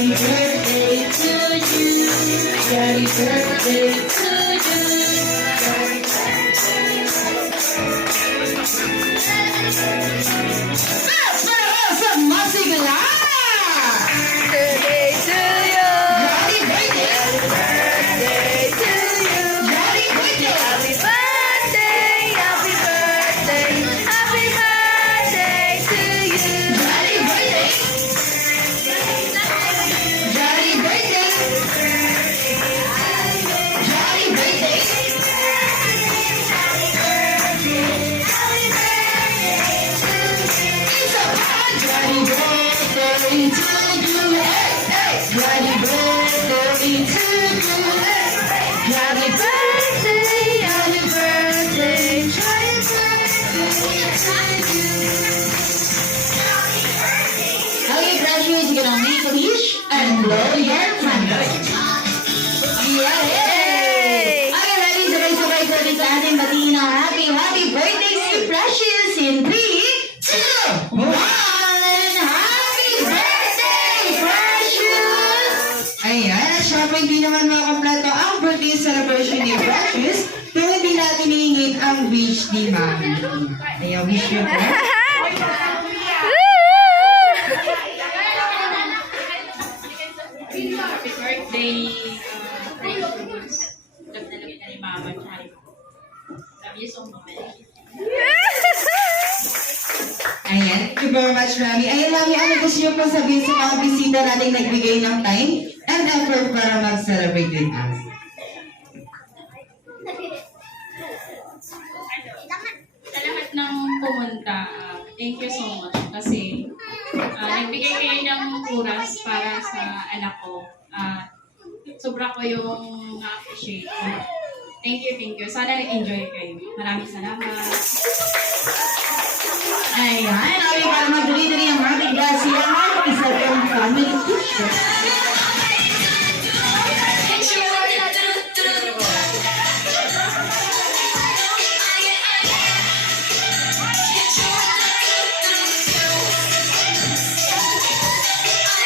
Happy birthday to you. Happy birthday to you. Sa masigla! Birthday to you. Happy birthday! Birthday to you. Happy birthday! Happy birthday. Happy birthday. Happy birthday to you. Happy birthday! Happy birthday! Happy birthday! It's a happy birthday to you. Hey, hey! Happy birthday to you. Hey, happy birthday, happy birthday, happy birthday to you. Okay, graduates, you can make a wish and blow your candle. Yay! Okay, ready? Sabay-sabay ko rin sa ating batiin ng happy birthday si Precious in 3, 2, 1! Happy birthday, Precious! Ayan, at syempre hindi naman makakompleto ang birthday celebration ni Precious kung hindi natin hihingin ang wish ni Mami. Ayan, wish niyo po. Happy birthday, Precious. Love na love ka ni Mama. Love you so much. Ayan, thank you very much, Mami. Ayan, Mami, ano gusto niyo po sabihin sa mga bisita nating nagbigay ng time and effort para mag-celebrate with us? Sa lahat ng pumunta, thank you so much kasi nagbigay kayo ng oras para sa anak ko. Sobra ko yung na-appreciate. Thank you. Sana nag-enjoy kayo. Maraming salamat. Ayan, Mami, para mag-delivery ang Mami Garcia, isa pong family picture.